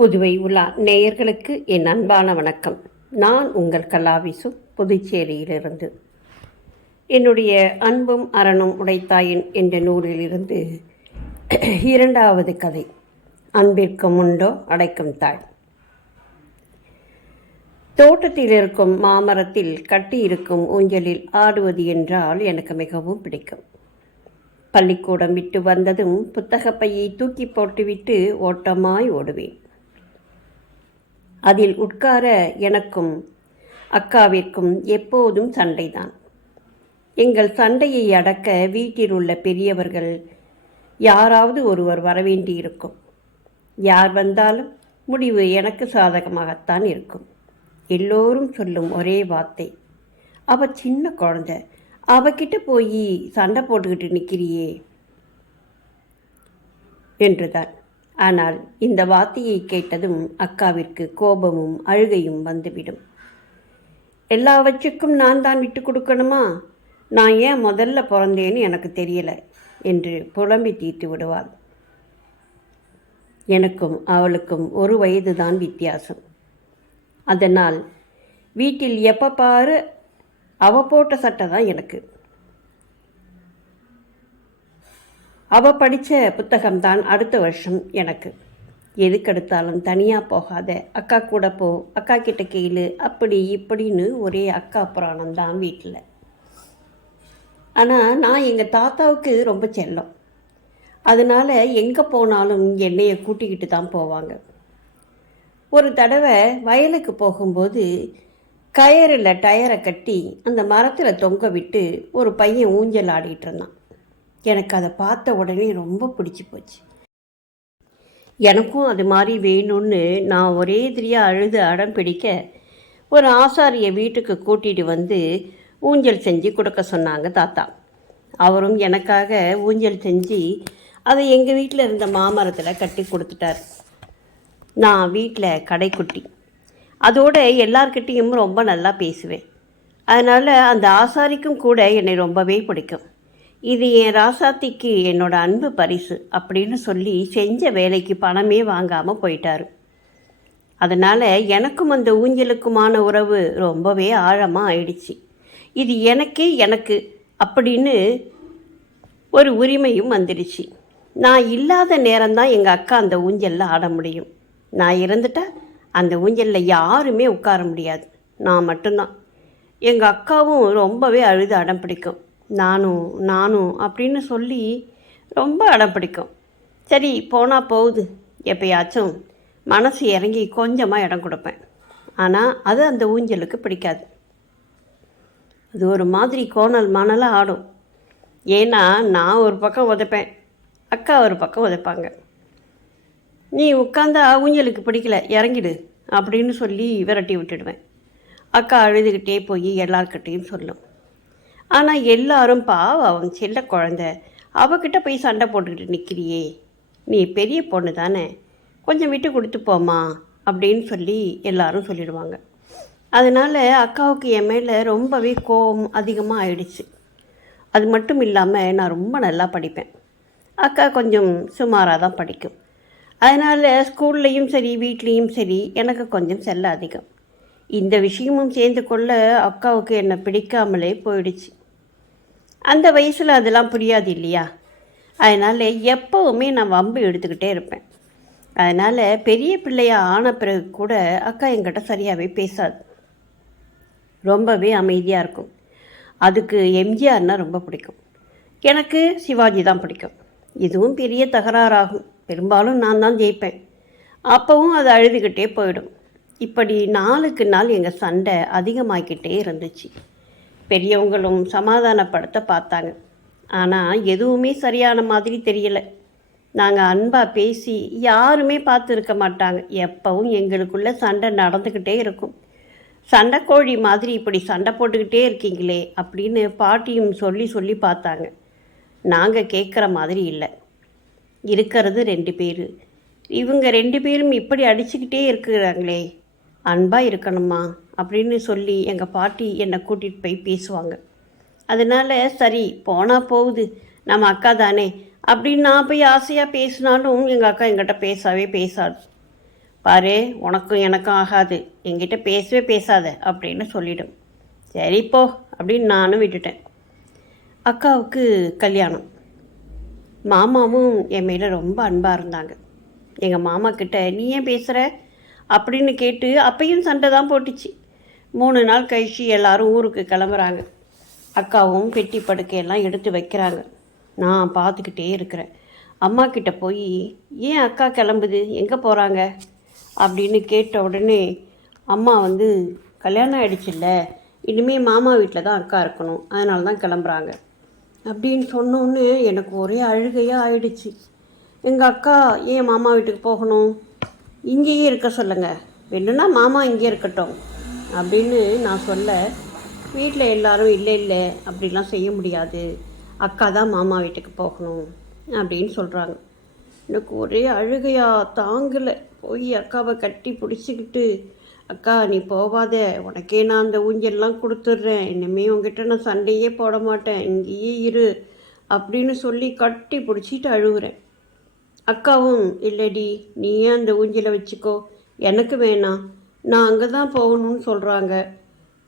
புதுவை உலா நேயர்களுக்கு என் அன்பான வணக்கம். நான் உங்கள் கலாவிசு புதுச்சேரியிலிருந்து. என்னுடைய அன்பும் அரணும் உடைத்தாயின் என்ற நூலிலிருந்து இரண்டாவது கதை அன்பிற்கும் உண்டோ அடைக்கும் தாய். தோட்டத்தில் இருக்கும் மாமரத்தில் கட்டியிருக்கும் ஊஞ்சலில் ஆடுவது என்றால் எனக்கு மிகவும் பிடிக்கும். பள்ளிக்கூடம் விட்டு வந்ததும் புத்தகப்பையை தூக்கி போட்டுவிட்டு ஓட்டமாய் ஓடுவேன். அதில் உட்கார எனக்கும் அக்காவிற்கும் எப்போதும் சண்டைதான். எங்கள் சண்டையை அடக்க வீட்டில் உள்ள பெரியவர்கள் யாராவது ஒருவர் வரவேண்டியிருக்கும். யார் வந்தாலும் முடிவு எனக்கு சாதகமாகத்தான் இருக்கும். எல்லோரும் சொல்லும் ஒரே வார்த்தை. அவ சின்ன குழந்த. அவகிட்ட போய் சண்டை போட்டுக்கிட்டு நிற்கிறியே என்றுதான். ஆனால் இந்த வார்த்தையை கேட்டதும் அக்காவிற்கு கோபமும் அழுகையும் வந்துவிடும். எல்லாவற்றுக்கும் நான் தான் விட்டு கொடுக்கணுமா? நான் ஏன் முதல்ல பிறந்தேன்னு எனக்கு தெரியல என்று புலம்பி தீர்த்து விடுவாள். எனக்கும் அவளுக்கும் ஒரு வயது தான் வித்தியாசம். அதனால் வீட்டில் எப்போ பாரு அவ போட்ட சட்டை தான் எனக்கு. அவள் படித்த புத்தகம்தான் அடுத்த வருஷம் எனக்கு. எதுக்கெடுத்தாலும் தனியாக போகாத. அக்கா கூட போ. அக்கா கிட்ட கேளு. அப்படி இப்படின்னு ஒரே அக்கா புராணம் தான் வீட்டில் ஆனால் நான் எங்கள் தாத்தாவுக்கு ரொம்ப செல்லம். அதனால் எங்கே போனாலும் என்னையை கூட்டிக்கிட்டு தான் போவாங்க. ஒரு தடவை வயலுக்கு போகும்போது கயரில் டயரை கட்டி அந்த மரத்தில் தொங்க விட்டு ஒரு பையன் ஊஞ்சல் ஆடிட்டு இருந்தான். எனக்கு அதை பார்த்த உடனே ரொம்ப பிடிச்சி போச்சு. எனக்கும் அது மாதிரி வேணும்னு நான் ஒரே திரியாக அழுது அடம் பிடிக்க ஒரு ஆசாரியை வீட்டுக்கு கூட்டிகிட்டு வந்து ஊஞ்சல் செஞ்சு கொடுக்க சொன்னாங்க தாத்தா. அவரும் எனக்காக ஊஞ்சல் செஞ்சு அதை எங்கள் வீட்டில் இருந்த மாமரத்தில் கட்டி கொடுத்துட்டார். நான் வீட்டில் கடைக்குட்டி. அதோட எல்லார்கிட்டேயும் ரொம்ப நல்லா பேசுவேன். அதனால் அந்த ஆசாரிக்கும் கூட என்னை ரொம்பவே பிடிக்கும். இது என் ராசாத்திக்கு என்னோட அன்பு பரிசு அப்படின்னு சொல்லி செஞ்ச வேலைக்கு பணமே வாங்காமல் போயிட்டாரு. அதனால் எனக்கும் அந்த ஊஞ்சலுக்குமான உறவு ரொம்பவே ஆழமாக ஆயிடுச்சு. இது எனக்கே எனக்கு அப்படின்னு ஒரு உரிமையும் வந்துடுச்சு. நான் இல்லாத நேரம்தான் எங்கள் அக்கா அந்த ஊஞ்சலில் ஆட முடியும். நான் இருந்துட்டால் அந்த ஊஞ்சலில் யாருமே உட்கார முடியாது. நான் மட்டும்தான். எங்கள் அக்காவும் ரொம்பவே அழுது அடம் பிடிக்கும். நானும் நானும் அப்படின்னு சொல்லி ரொம்ப அடம் பிடிக்கும் சரி போனால் போகுது. எப்பயாச்சும் மனசு இறங்கி கொஞ்சமாக இடம் கொடுப்பேன். ஆனால் அது அந்த ஊஞ்சலுக்கு பிடிக்காது. அது ஒரு மாதிரி கோணல் மணலாக ஆடும். ஏன்னா நான் ஒரு பக்கம் உதைப்பேன். அக்கா ஒரு பக்கம் உதைப்பாங்க. நீ உட்காந்தா ஊஞ்சலுக்கு பிடிக்கல இறங்கிடு அப்படின்னு சொல்லி விரட்டி விட்டுடுவேன். அக்கா அழுதுகிட்டே போய் எல்லார்கிட்டேயும் சொல்லும். ஆனால் எல்லாரும் பாவம் அவன் செல்ல குழந்த. அவகிட்ட போய் சண்டை போட்டுக்கிட்டு நிற்கிறியே நீ பெரிய பொண்ணு தானே. கொஞ்சம் விட்டு கொடுத்து போமா அப்படின்னு சொல்லி எல்லாரும் சொல்லிடுவாங்க. அதனால் அக்காவுக்கு என் மேலே ரொம்பவே கோபம் அதிகமாக ஆயிடுச்சு. அது மட்டும் இல்லாமல் நான் ரொம்ப நல்லா படிப்பேன். அக்கா கொஞ்சம் சுமாராக தான் படிக்கும். அதனால் ஸ்கூல்லையும் சரி வீட்லேயும் சரி எனக்கு கொஞ்சம் செல்ல அதிகம். இந்த விஷயமும் சேர்ந்து கொள்ள அக்காவுக்கு என்னை பிடிக்காமலே போயிடுச்சு. அந்த வயசில் அதெல்லாம் புரியாது இல்லையா? அதனால் எப்போவுமே நான் வம்பு எடுத்துக்கிட்டே இருப்பேன். அதனால் பெரிய பிள்ளையாக ஆன பிறகு கூட அக்கா என்கிட்ட சரியாகவே பேசாது. ரொம்பவே அமைதியாக இருக்கும். அதுக்கு எம்ஜிஆர்னா ரொம்ப பிடிக்கும். எனக்கு சிவாஜி தான் பிடிக்கும். இதுவும் பெரிய தகராறாகும். பெரும்பாலும் நான் தான் ஜெயிப்பேன். அப்போவும் அது அழுதுகிட்டே போயிடும். இப்படி நாளுக்கு நாள் எங்கள் சண்டை அதிகமாகிக்கிட்டே இருந்துச்சு. பெரியவங்களும் சமாதானப்படுத்த பார்த்தாங்க. ஆனால் எதுவுமே சரியான மாதிரி தெரியலை. நாங்கள் அன்பாக பேசி யாருமே பார்த்துருக்க மாட்டாங்க. எப்பவும் எங்களுக்குள்ளே சண்டை நடந்துக்கிட்டே இருக்கும். சண்டைக்கோழி மாதிரி இப்படி சண்டை போட்டுக்கிட்டே இருக்கீங்களே அப்படின்னு பாட்டியும் சொல்லி சொல்லி பார்த்தாங்க. நாங்கள் கேட்குற மாதிரி இல்லை. இருக்கிறது ரெண்டு பேர். இவங்க ரெண்டு பேரும் இப்படி அடிச்சுக்கிட்டே இருக்கிறாங்களே. அன்பாக இருக்கணுமா? அப்படின்னு சொல்லி எங்கள் பாட்டி என்னை கூட்டிகிட்டு போய் பேசுவாங்க. அதனால் சரி போனால் போகுது. நம்ம அக்கா தானே. அப்படின்னு நான் போய் ஆசையாக பேசினாலும் எங்கள் அக்கா எங்கிட்ட பேசவே பேசாது. பாரு உனக்கும் எனக்கும் ஆகாது. என்கிட்ட பேசவே பேசாத அப்படின்னு சொல்லிடும். சரி போ அப்படின்னு நானும் விட்டுட்டேன். அக்காவுக்கு கல்யாணம். மாமாவும் என் மேலே ரொம்ப அன்பாக இருந்தாங்க. எங்கள் மாமா கிட்ட நீ ஏன் பேசுகிற அப்படின்னு கேட்டு அப்பையும் சண்டை தான் போட்டுச்சு. மூணு நாள் கழிச்சு எல்லாரும் ஊருக்கு கிளம்புறாங்க. அக்காவும் பெட்டி படுக்கையெல்லாம் எடுத்து வைக்கிறாங்க. நான் பார்த்துக்கிட்டே இருக்கிறேன். அம்மா கிட்ட போய் ஏன் அக்கா கிளம்புது? எங்கே போகிறாங்க அப்படின்னு கேட்ட உடனே அம்மா வந்து கல்யாணம் ஆகிடுச்சுல்ல இனிமேல் மாமா வீட்டில் தான் அக்கா இருக்கணும். அதனால தான் கிளம்புறாங்க. அப்படின்னு சொன்னோன்னே எனக்கு ஒரே அழுகையாக ஆயிடுச்சு. எங்கள் அக்கா ஏன் மாமா வீட்டுக்கு போகணும்? இங்கேயே இருக்க சொல்லுங்கள் வேணும்னா மாமா இங்கே இருக்கட்டும். அப்படின்னு நான் சொல்ல வீட்டில் எல்லாரும் இல்லை இல்லை அப்படிலாம் செய்ய முடியாது. அக்கா தான் மாமா வீட்டுக்கு போகணும் அப்படின்னு சொல்கிறாங்க எனக்கு ஒரே அழுகையாக தாங்கலை. போய் அக்காவை கட்டி பிடிச்சிக்கிட்டு அக்கா நீ போகாத உனக்கே நான் அந்த ஊஞ்சல்லாம் கொடுத்துட்றேன். இனிமே உங்ககிட்ட நான் சண்டையே போட மாட்டேன். இங்கேயே இரு அப்படின்னு சொல்லி கட்டி பிடிச்சிட்டு அழுகுறேன். அக்காவும் இல்லடி நீ ஏன் அந்த ஊஞ்சலை வச்சுக்கோ. எனக்கு வேணாம். நான் அங்கே தான் போகணும்னு சொல்கிறாங்க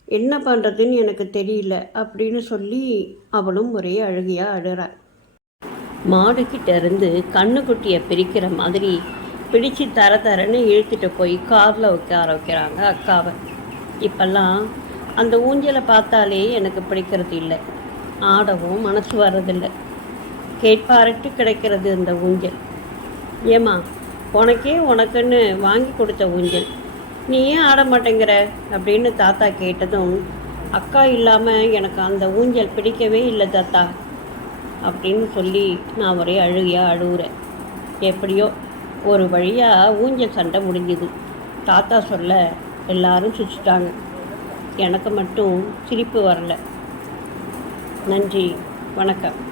என்ன பண்ணுறதுன்னு எனக்கு தெரியல அப்படின்னு சொல்லி அவளும் ஒரே அழுகையாக அழுகிறாள் மாடுக்கிட்ட இருந்து கண்ணுக்குட்டியை பிரிக்கிற மாதிரி பிடிச்சு தர தரன்னு இழுத்துட்டு போய் காரில் உட்கார வைக்கிறாங்க அக்காவை. இப்போல்லாம் அந்த ஊஞ்சலை பார்த்தாலே எனக்கு பிடிக்கிறது இல்லை. ஆடவும் மனசு வர்றதில்லை. கேட்பாரட்டு கிடைக்கிறது அந்த ஊஞ்சல். ஏம்மா உனக்கே உனக்குன்னு வாங்கி கொடுத்த ஊஞ்சல். நீ ஏன் ஆட மாட்டேங்கிற? அப்படின்னு தாத்தா கேட்டதும் அக்கா இல்லாமல் எனக்கு அந்த ஊஞ்சல் பிடிக்கவே இல்லை தாத்தா அப்படின்னு சொல்லி நான் ஒரே அழுகையாக அழுகுறேன் எப்படியோ ஒரு வழியாக ஊஞ்சல் சண்டை முடிஞ்சுது. தாத்தா சொல்ல எல்லாரும் சிரிச்சிட்டாங்க. எனக்கு மட்டும் சிரிப்பு வரல. நன்றி வணக்கம்.